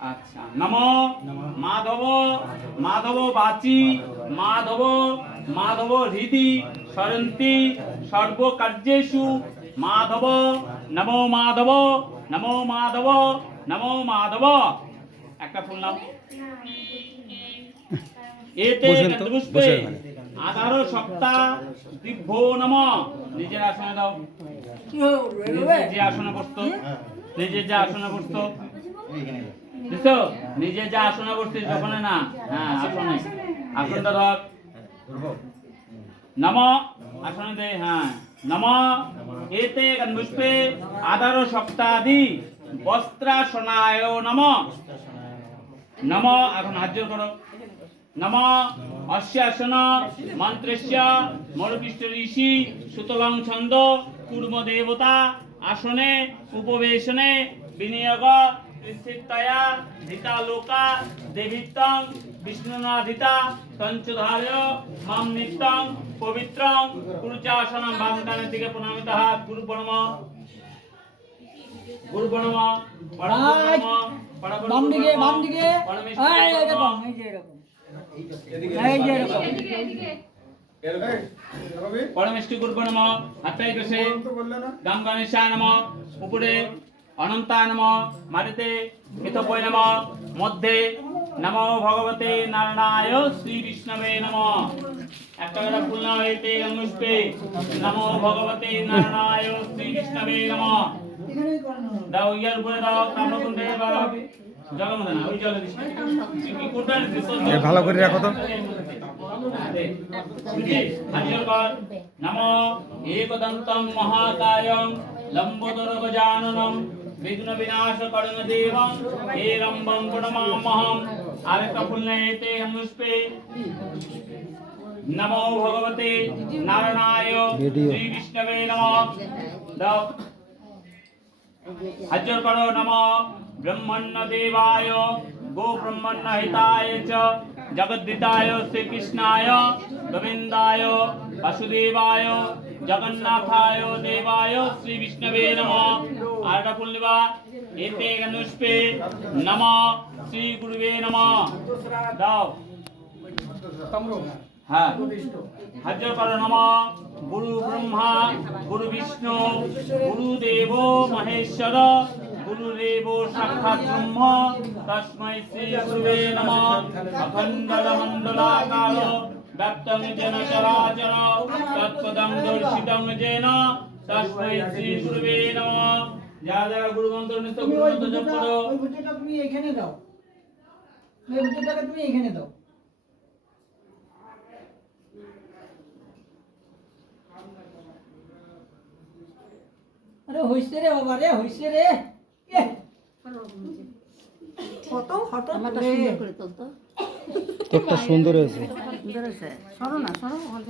আচ্ছা নম মাধব মাধব বাচি মাধব মাধব হৃদি সরন্তি সর্বকার্যেষু মাধব নমো মাধব নমো মাধব নমো মাধব। একটা ফুল নাম। এতে আধারো সপ্তাহ দিব্য নম। নিজের আসনে দাও। কি হলো, নিজে যে আসনে বসতো নিজে যে আসনে বসতো। বুঝছ? নিজে যে আসনে বসতিস ওখানে না। হ্যাঁ আসনে আসনটা ধর। নম। আসনে দে হ্যাঁ। নম। এতে গন্ধপুষ্পে আধারো সপ্তাদি বস্ত্রাসনায় নম। নম এখন হাত জোর করো। নম অশ্যাসন মন্ত্রস্য মরুপৃষ্ঠ ঋষি সুতলং ছন্দ কুর্ম দেবতা আসনে উপবেশনে বিনিয়োগ স্থিতয়া ধিতা লোকা দেবিত্তং বিষ্ণুনাধিতা তঞ্চধারয় মাম নিত্যং পবিত্রং কুরুচাসনম বামদানের দিকে প্রণামিত হাত গুরু পরম গুরু পরম পরম বাম দিকে বাম দিকে এই। এরকম এই এই যে এরকম মধ্যে নম ভগবতে নারায়ণায় শ্রী বিষ্ণবে নম। একটা করে ফুল নাম হইতে অনুষ্পে নম ভগবতে নারায়ণায় শ্রী বিষ্ণবে নম। দাও ইয়ার উপরে দাও, তাম্রকুণ্ডে বা ভালো করে রাখো তো। নমো একদন্তম মহাকায়ং লম্বোদর গজাননম বিঘ্ন বিনাশ করণ দেবং হে রম্বং প্রণমামহম আরেকটা ফুল নেতে অনুষ্পে নমো ভগবতে নারায়ণায় শ্রী বিষ্ণবে নমঃ। দাও হাজর করো নম ব্রহ্মণ্য দেবায় গো ব্রহ্মণ্য হিতায় চ জগদ্দিতায় শ্রীকৃষ্ণায় গোবিন্দায় বাসুদেবায় জগন্নাথায় দেবায় শ্রী বিষ্ণবে নম আরটা পূর্ণিমা এতে গনুষ্পে নম শ্রী গুরুবে নম দাও হ্যাঁ গুরু ব্রহ্মা গুরু বিষ্ণু গুরুদেব মহেশ্বর গুরুদেব সাক্ষাৎ ব্রহ্ম তস্मै শ্রী গুরুবে নম অখণ্ডল মণ্ডলাকার ব্যক্তং যেন চরাচর যেন শ্রী গুরুবে যারা গুরু মন্ত্র নিত্য গুরু মন্ত্র জপ করো তুমি এখানে দাও তুমি এখানে দাও হইছে রে বাবা রে হইছে রে। কত ফটো ফটো। আমারটা সুন্দর করে তোল তো তোরটা সুন্দর হয়েছে। সুন্দর হয়েছে। সরো না সরো ভালো